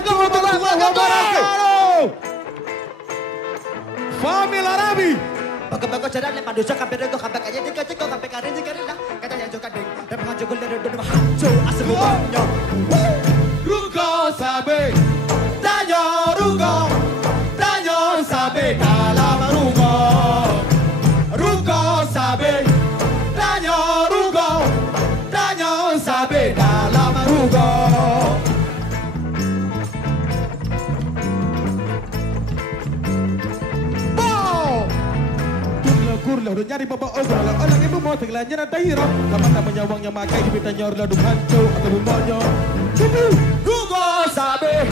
Assalamualaikum warahmatullahi wabarakatuh. Famil Arabi. Bago-bago jalan yang pandu cakap beda kok kampek aja dikocok kampek karin lah. Kata yang juga ding dan pengajo gol dari dulu hancur asal banyak. Rugo sabe. Tanyo sabe dalam rugo. Rugo sabe. Tanyo sabe dalam rugo. Kurlah udah nyari bapak obrol orang ibu mau tegelannya ada hero kapan namanya uangnya makai di bintanya orla dum hancur atau bumbanya Rugo sabe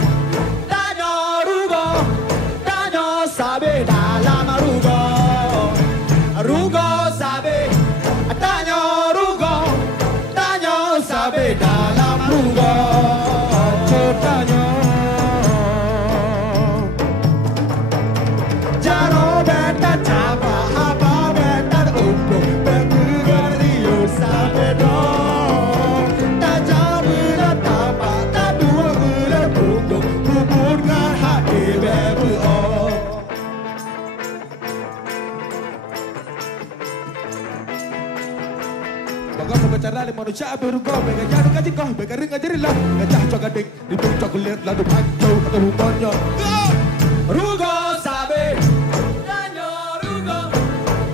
Tanyo sabe dalam rugo. Rugo sabe Tanyo sabe dalam rugo. Tanyo Jaro beta capa apa beta umpuk bergegar rio sabe dong. Tak jauh tapa tak dua bulan untuk hubungan hati bebu oh. Baga pembicara di manusia berugo bega jadu kaji kau bega ring ajarilah ngecah cogading ditung cokulit lalu hancur atau bumbanya Rugo sabe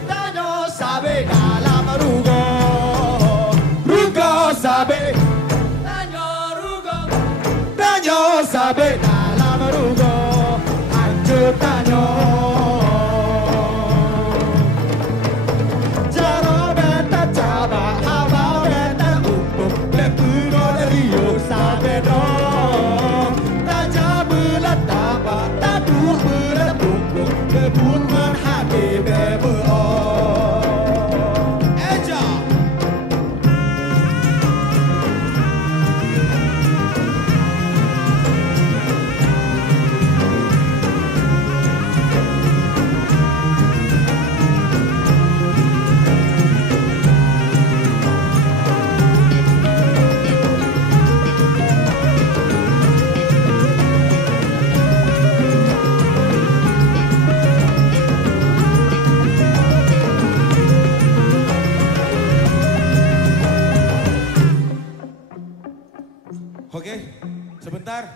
Tanyo sabe dalam rugo. Rugo sabe Tanyo sabe dalam rugo. Hancur Tanyo. Jaro beta caba haba beta umpuk lepuro dari yo sabe dong. Taja bulat tapa tadu bulat umpuk kebungan hati bebe oh. Eja. Oke, sebentar.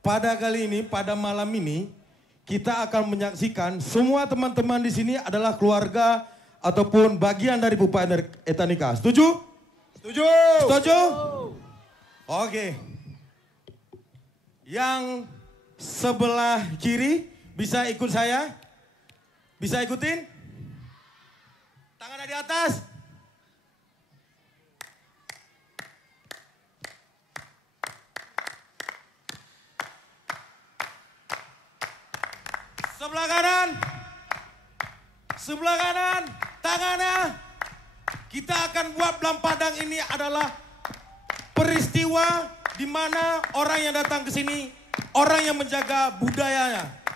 Pada kali ini, pada malam ini, kita akan menyaksikan semua teman-teman di sini adalah keluarga ataupun bagian dari Pupa Etanika. Setuju? Setuju? Oke. Yang sebelah kiri bisa ikut saya? Bisa ikutin? Tangannya di atas. Sebelah kanan, tangannya. Kita akan buat dalam padang ini adalah peristiwa di mana orang yang datang ke sini, orang yang menjaga budayanya.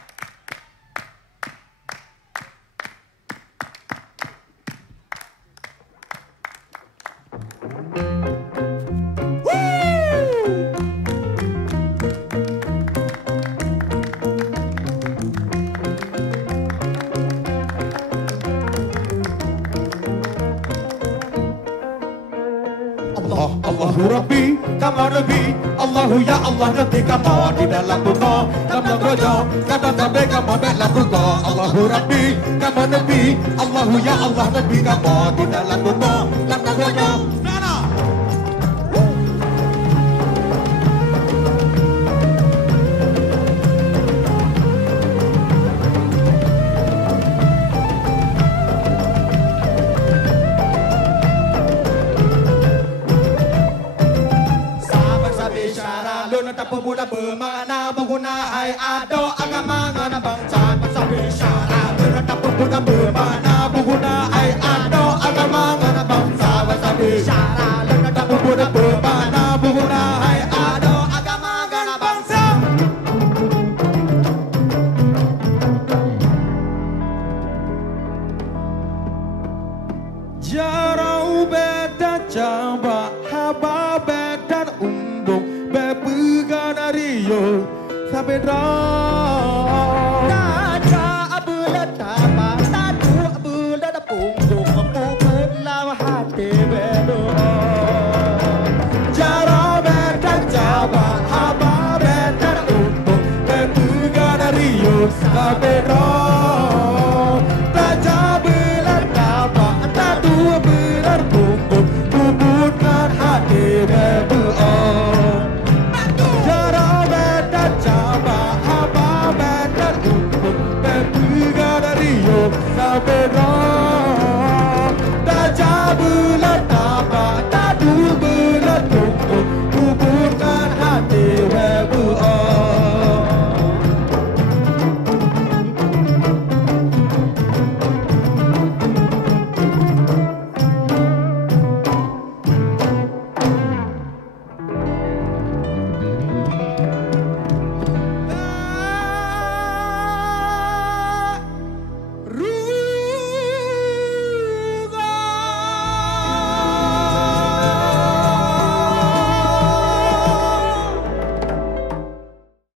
Allahu Rabbi, kama Nabi, Allahu ya Allah Nabi kama di dalam buku, kama gojo, kama tabe kama dalam buku. Allahu Rabbi, kama Nabi, Allahu ya Allah Nabi kama di dalam buku, kama gojo. Pemuda bermakna mengenai ado agama ngana bangsa bangsa bisyara berada pemuda bermakna mengenai ado agama ngana bangsa bangsa bisyara berada pemuda bermakna mengenai ado agama ngana bangsa. Jarau beda coba haba Pedro. Naca bulan tapa, tadu bulan punggung, punggung lama hati bedo. Jaro bedan Jawa, haba bedan Umbuk, Bebuga dari Rio San Pedro.